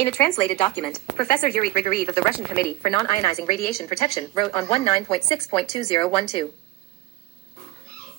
In a translated document, Professor Yuri Grigorev of the Russian Committee for Non-Ionizing Radiation Protection wrote on 19.6.2012.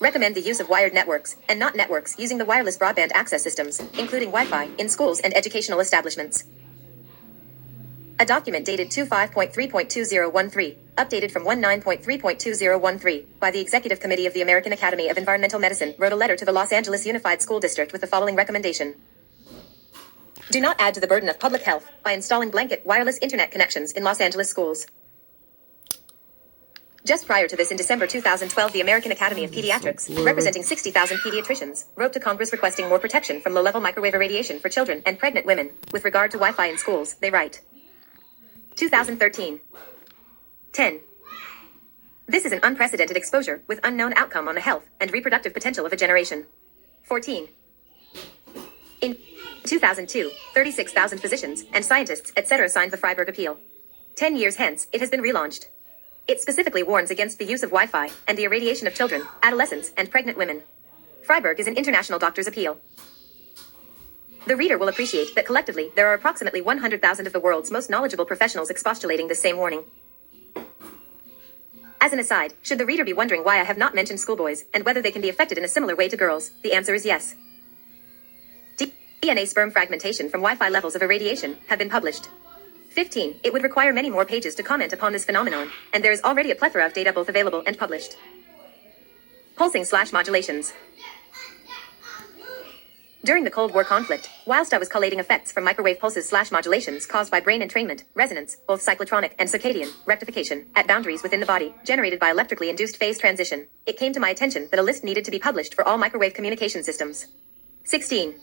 Recommend the use of wired networks, and not networks using the wireless broadband access systems, including Wi-Fi, in schools and educational establishments. A document dated 25.3.2013, updated from 19.3.2013, by the Executive Committee of the American Academy of Environmental Medicine, wrote a letter to the Los Angeles Unified School District with the following recommendation. Do not add to the burden of public health by installing blanket wireless internet connections in Los Angeles schools. Just prior to this, in December 2012, the American Academy of Pediatrics, representing 60,000 pediatricians, wrote to Congress requesting more protection from low-level microwave irradiation for children and pregnant women. With regard to Wi-Fi in schools, they write, 2013. 10. This is an unprecedented exposure with unknown outcome on the health and reproductive potential of a generation. 14. In 2002, 36,000 physicians and scientists, etc. signed the Freiburg Appeal. 10 years hence, it has been relaunched. It specifically warns against the use of Wi-Fi and the irradiation of children, adolescents, and pregnant women. Freiburg is an international doctor's appeal. The reader will appreciate that collectively there are approximately 100,000 of the world's most knowledgeable professionals expostulating this same warning. As an aside, should the reader be wondering why I have not mentioned schoolboys and whether they can be affected in a similar way to girls, the answer is yes. DNA sperm fragmentation from Wi-Fi levels of irradiation have been published. 15. It would require many more pages to comment upon this phenomenon, and there is already a plethora of data both available and published. Pulsing/modulations. During the Cold War conflict, whilst I was collating effects from microwave pulses/modulations caused by brain entrainment, resonance, both cyclotronic and circadian, rectification, at boundaries within the body, generated by electrically induced phase transition, it came to my attention that a list needed to be published for all microwave communication systems. 16.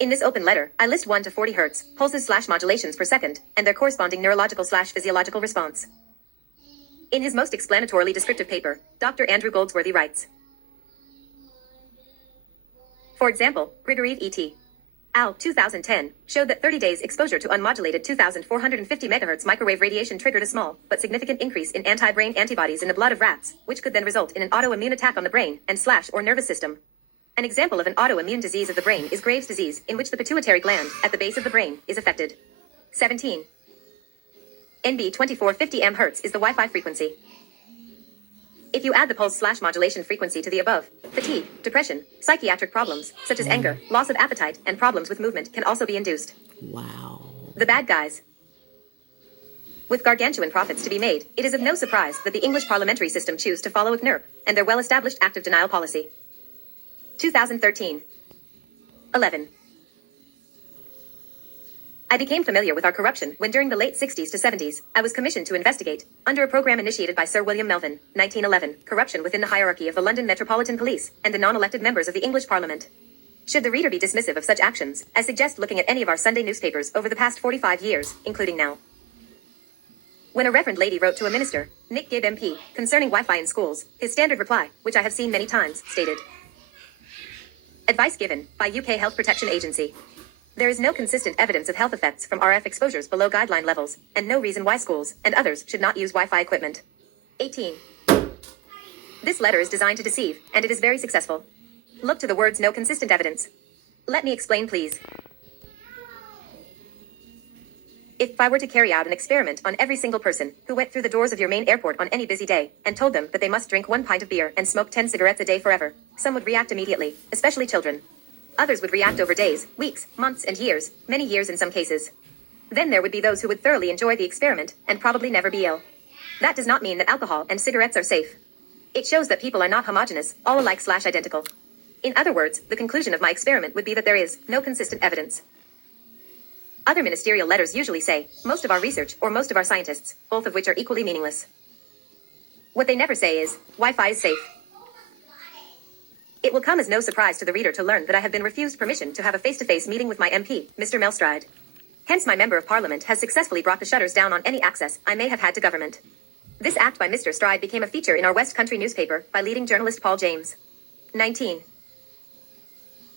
In this open letter, I list 1 to 40 Hz, pulses/modulations per second, and their corresponding neurological/physiological response. In his most explanatorily descriptive paper, Dr. Andrew Goldsworthy writes, for example, Grigorev et al. 2010 showed that 30 days exposure to unmodulated 2,450 MHz microwave radiation triggered a small but significant increase in anti-brain antibodies in the blood of rats, which could then result in an autoimmune attack on the brain and/or nervous system. An example of an autoimmune disease of the brain is Graves' disease, in which the pituitary gland at the base of the brain is affected. 17. NB 2450 MHz is the Wi-Fi frequency. If you add the pulse/modulation frequency to the above, fatigue, depression, psychiatric problems, such as anger, loss of appetite, and problems with movement can also be induced. Wow. The bad guys. With gargantuan profits to be made, it is of no surprise that the English parliamentary system choose to follow NERP and their well-established active denial policy. 2013. 11. I became familiar with our corruption when during the late 60s to 70s, I was commissioned to investigate, under a program initiated by Sir William Melvin, 1911, corruption within the hierarchy of the London Metropolitan Police and the non-elected members of the English Parliament. Should the reader be dismissive of such actions, I suggest looking at any of our Sunday newspapers over the past 45 years, including now. When a reverend lady wrote to a minister, Nick Gibb MP, concerning Wi-Fi in schools, his standard reply, which I have seen many times, stated, advice given by UK Health Protection Agency. There is no consistent evidence of health effects from RF exposures below guideline levels, and no reason why schools and others should not use Wi-Fi equipment. 18. This letter is designed to deceive, and it is very successful. Look to the words no consistent evidence. Let me explain, please. If I were to carry out an experiment on every single person who went through the doors of your main airport on any busy day, and told them that they must drink 1 pint of beer and smoke 10 cigarettes a day forever, some would react immediately, especially children. Others would react over days, weeks, months, and years, many years in some cases. Then there would be those who would thoroughly enjoy the experiment, and probably never be ill. That does not mean that alcohol and cigarettes are safe. It shows that people are not homogeneous, all alike/identical. In other words, the conclusion of my experiment would be that there is no consistent evidence. Other ministerial letters usually say, most of our research or most of our scientists, both of which are equally meaningless. What they never say is, Wi-Fi is safe. It will come as no surprise to the reader to learn that I have been refused permission to have a face-to-face meeting with my MP, Mr. Melstride. Hence my Member of Parliament has successfully brought the shutters down on any access I may have had to government. This act by Mr. Stride became a feature in our West Country newspaper by leading journalist Paul James. 19.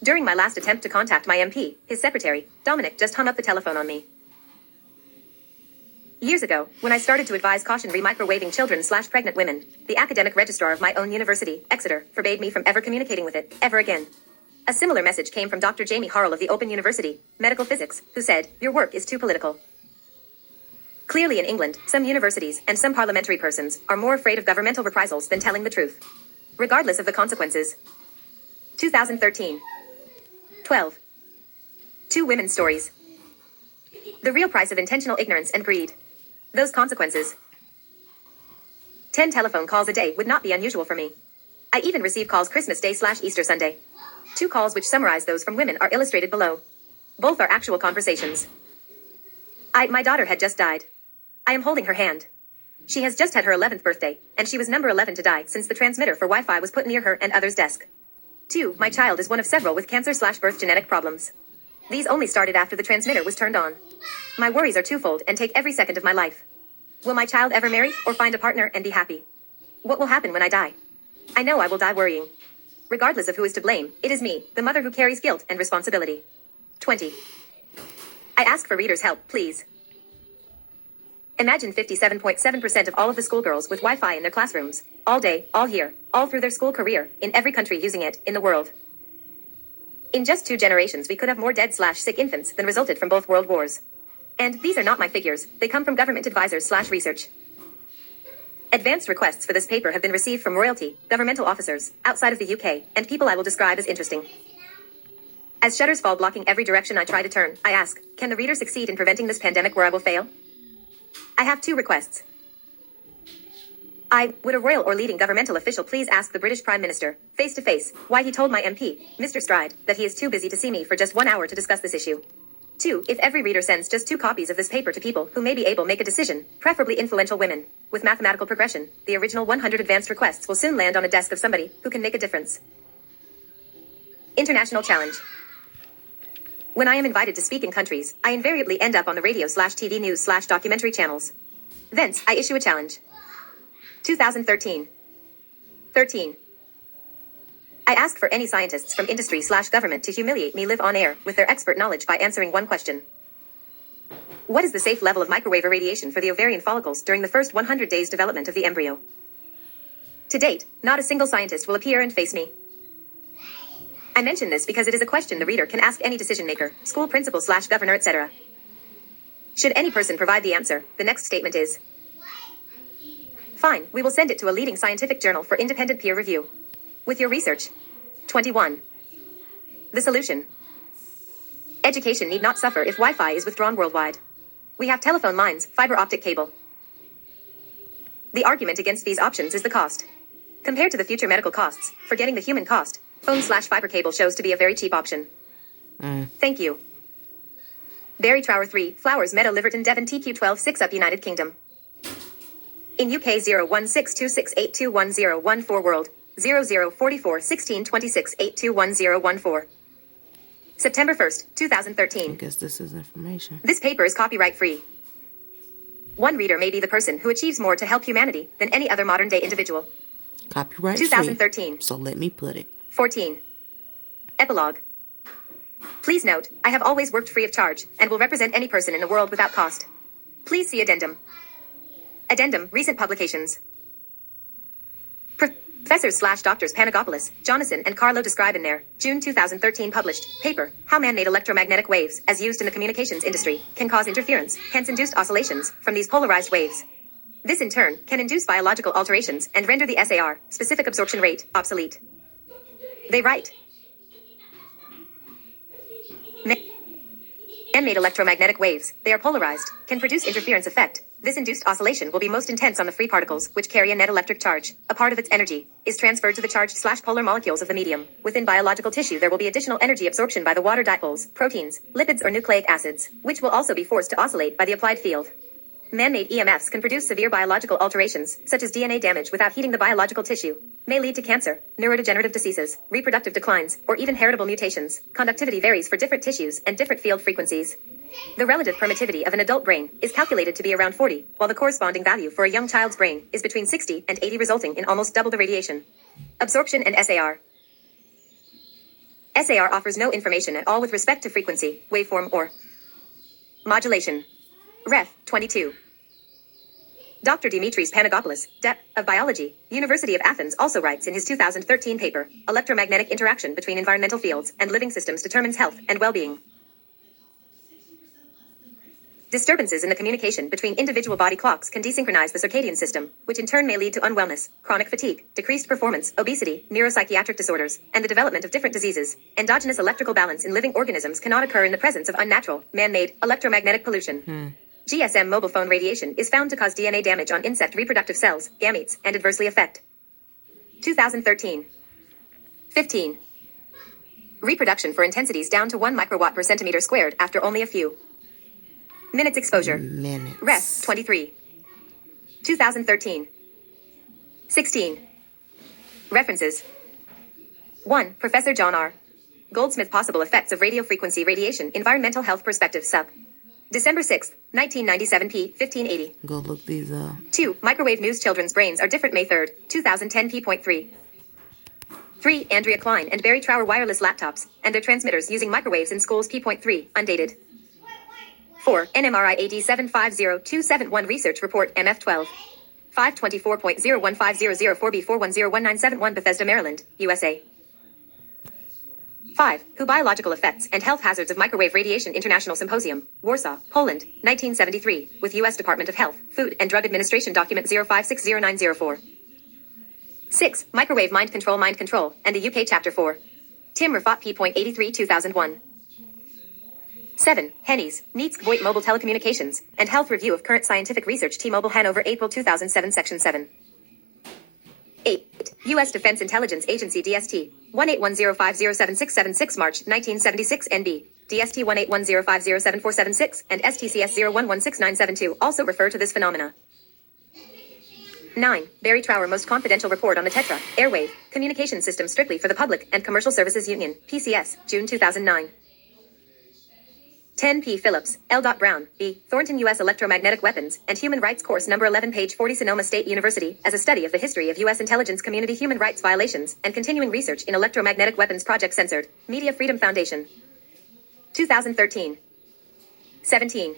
During my last attempt to contact my MP, his secretary, Dominic, just hung up the telephone on me. Years ago, when I started to advise caution re-microwaving children/pregnant women, the academic registrar of my own university, Exeter, forbade me from ever communicating with it, ever again. A similar message came from Dr. Jamie Harrell of the Open University, Medical Physics, who said, "Your work is too political." Clearly in England, some universities and some parliamentary persons are more afraid of governmental reprisals than telling the truth, regardless of the consequences. 2013. 12. Two women's stories. The real price of intentional ignorance and greed. Those consequences. 10 telephone calls a day would not be unusual for me. I even receive calls Christmas Day/Easter Sunday. 2 calls which summarize those from women are illustrated below. Both are actual conversations. My daughter had just died. I am holding her hand. She has just had her 11th birthday, and she was number 11 to die since the transmitter for Wi-Fi was put near her and others' desk. 2. My child is one of several with cancer/birth genetic problems. These only started after the transmitter was turned on. My worries are twofold and take every second of my life. Will my child ever marry or find a partner and be happy? What will happen when I die? I know I will die worrying. Regardless of who is to blame, it is me, the mother who carries guilt and responsibility. 20. I ask for readers' help, please. Imagine 57.7% of all of the schoolgirls with Wi-Fi in their classrooms, all day, all year, all through their school career, in every country using it, in the world. In just 2 generations we could have more dead/sick infants than resulted from both world wars. And these are not my figures, they come from government advisors/research. Advanced requests for this paper have been received from royalty, governmental officers, outside of the UK, and people I will describe as interesting. As shutters fall blocking every direction I try to turn, I ask, can the reader succeed in preventing this pandemic where I will fail? I have 2 requests. Would a royal or leading governmental official please ask the British Prime Minister, face to face, why he told my MP, Mr. Stride, that he is too busy to see me for just 1 hour to discuss this issue. 2. If every reader sends just 2 copies of this paper to people who may be able to make a decision, preferably influential women, with mathematical progression, the original 100 advanced requests will soon land on a desk of somebody who can make a difference. International challenge. When I am invited to speak in countries, I invariably end up on the radio/TV news/documentary channels. Thence, I issue a challenge. 2013. 13. I ask for any scientists from industry/government to humiliate me live on air with their expert knowledge by answering one question. What is the safe level of microwave irradiation for the ovarian follicles during the first 100 days development of the embryo? To date, not a single scientist will appear and face me. I mention this because it is a question the reader can ask any decision maker, school principal/governor, etc. Should any person provide the answer, the next statement is, fine, we will send it to a leading scientific journal for independent peer review. With your research. 21. The solution. Education need not suffer if Wi-Fi is withdrawn worldwide. We have telephone lines, fiber optic cable. The argument against these options is the cost. Compared to the future medical costs, forgetting the human cost, phone/fiber cable shows to be a very cheap option. Thank you. Barry Trower 3, Flowers Meadow, Liverton, Devon, TQ12 6 up, United Kingdom. In UK 01626821014 World 00441626821014. September 1st, 2013. I guess this is information. This paper is copyright free. One reader may be the person who achieves more to help humanity than any other modern day individual. Copyright 2013. free. So let me put it. 14. Epilogue. Please note, I have always worked free of charge and will represent any person in the world without cost. Please see addendum. Addendum, recent publications. Professors/Doctors Panagopoulos, Jonasson, and Carlo describe in their June 2013 published paper, How Man-Made Electromagnetic Waves, as used in the communications industry, can cause interference, hence induced oscillations, from these polarized waves. This in turn can induce biological alterations and render the SAR, specific absorption rate, obsolete. They write, man-made electromagnetic waves, they are polarized, can produce interference effect. This induced oscillation will be most intense on the free particles, which carry a net electric charge. A part of its energy is transferred to the charged/polar molecules of the medium. Within biological tissue there will be additional energy absorption by the water dipoles, proteins, lipids or nucleic acids, which will also be forced to oscillate by the applied field. Man-made EMFs can produce severe biological alterations, such as DNA damage without heating the biological tissue, may lead to cancer, neurodegenerative diseases, reproductive declines, or even heritable mutations. Conductivity varies for different tissues and different field frequencies. The relative permittivity of an adult brain is calculated to be around 40, while the corresponding value for a young child's brain is between 60 and 80, resulting in almost double the radiation. Absorption and SAR. SAR offers no information at all with respect to frequency, waveform, or modulation. Ref. 22. Dr. Dimitris Panagopoulos, DEP, of Biology, University of Athens, also writes in his 2013 paper, Electromagnetic Interaction Between Environmental Fields and Living Systems Determines Health and Well-Being. Disturbances in the communication between individual body clocks can desynchronize the circadian system, which in turn may lead to unwellness, chronic fatigue, decreased performance, obesity, neuropsychiatric disorders, and the development of different diseases. Endogenous electrical balance in living organisms cannot occur in the presence of unnatural, man-made, electromagnetic pollution. GSM mobile phone radiation is found to cause DNA damage on insect reproductive cells, gametes, and adversely affect. 2013. 15. Reproduction for intensities down to 1 microwatt per centimeter squared after only a few minutes exposure. Ref 23. 2013. 16. References. 1. Professor John R. Goldsmith, Possible Effects of Radiofrequency Radiation, Environmental Health Perspective, Sup. December 6, 1997 p. 1580. Go look these up. 2. Microwave News, Children's Brains Are Different, May 3rd, 2010 p.3. 3. Andrea Klein and Barry Trower Wireless Laptops and their Transmitters Using Microwaves in Schools, p.3, undated. 4. NMRI AD 750271 Research Report, MF12. 524.0150004B41019771 Bethesda, Maryland, USA. 5. Who Biological Effects and Health Hazards of Microwave Radiation International Symposium, Warsaw, Poland, 1973, with U.S. Department of Health, Food and Drug Administration Document 05600904. 6. Microwave Mind Control, and the UK Chapter 4. Tim Rafat p.83 2001. 7. Hennies, Needs VoIP Mobile Telecommunications, and Health Review of Current Scientific Research T-Mobile Hanover, April 2007, Section 7. 8. U.S. Defense Intelligence Agency DST, 18105076676 March 1976 NB, DST 18105074776, and STCS 01169772 also refer to this phenomena. 9. Barry Trower Most Confidential Report on the Tetra, Airwave, Communication System Strictly for the Public and Commercial Services Union, PCS, June 2009. 10. P. Phillips, L. Brown, B. Thornton U.S. Electromagnetic Weapons and Human Rights Course Number 11 page 40 Sonoma State University as a study of the history of U.S. intelligence community human rights violations and continuing research in electromagnetic weapons project censored. Media Freedom Foundation. 2013. 17.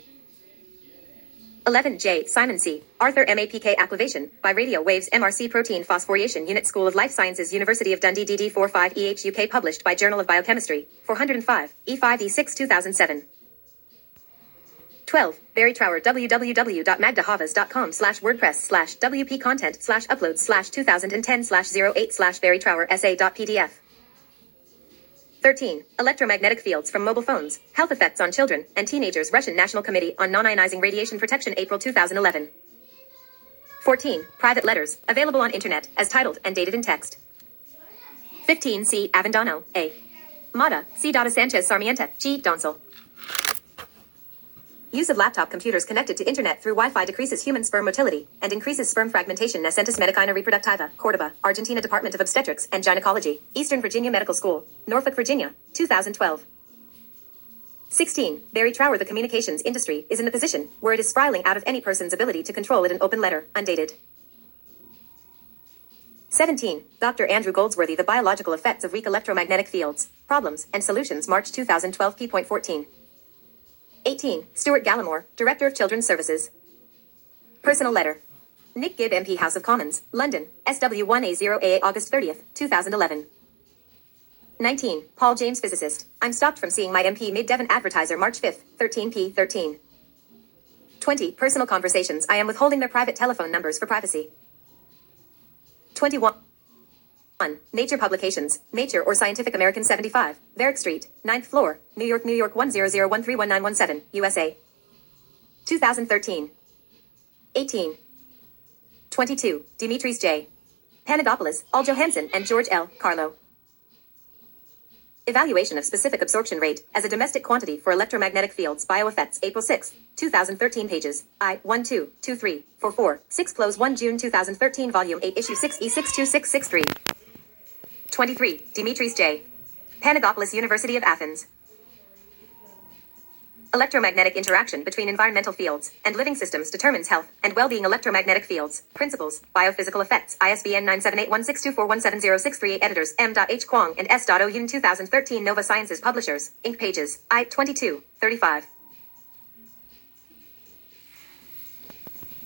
11. J. Simon C. Arthur MAPK Activation by Radio Waves MRC Protein Phosphorylation Unit School of Life Sciences University of Dundee DD45EH UK published by Journal of Biochemistry, 405, E5E6 2007. 12. Barry Trower www.magdahavas.com/wordpress/wp-content/uploads/2010/08/Barry Trower SA.pdf. 13. Electromagnetic Fields from Mobile Phones, Health Effects on Children and Teenagers Russian National Committee on Non-Ionizing Radiation Protection April 2011. 14. Private Letters, available on Internet, as titled and dated in text. 15. C. Avendano, A. Mata, C. Dada Sanchez Sarmiento, G. Doncel. Use of laptop computers connected to Internet through Wi-Fi decreases human sperm motility and increases sperm fragmentation. Nascentis Medicina Reproductiva, Cordoba, Argentina Department of Obstetrics and Gynecology, Eastern Virginia Medical School, Norfolk, Virginia, 2012. 16. Barry Trower The communications industry is in the position where it is spiraling out of any person's ability to control it. An open letter, undated. 17. Dr. Andrew Goldsworthy The biological effects of weak electromagnetic fields, problems, and solutions March 2012 p.14. 18. Stuart Gallimore, Director of Children's Services. Personal letter. Nick Gibb MP House of Commons, London, SW1A0AA August 30th, 2011. 19. Paul James Physicist, I'm stopped from seeing my MP Mid-Devon Advertiser March 5th, 13p13. 20. Personal conversations I am withholding their private telephone numbers for privacy. 21. Nature Publications, Nature or Scientific American 75, Varick Street, 9th floor, New York 100131917, USA. 2013. 18. 22. Dimitris J. Panagopoulos, Al Johansson and George L. Carlo. Evaluation of specific absorption rate as a domestic quantity for electromagnetic fields bioeffects April 6, 2013 pages, I, 1, 2, 2, 3, 4, 4, 6 close 1 June 2013 volume 8 issue 6 E62663. 23. Dimitris J. Panagopoulos University of Athens. Electromagnetic interaction between environmental fields and living systems determines health and well-being. Electromagnetic fields, principles, biophysical effects, ISBN 9781624170638. Editors M.H. Kwong and S.O. Yun 2013 Nova Sciences Publishers, Inc. pages, I, 22, 35.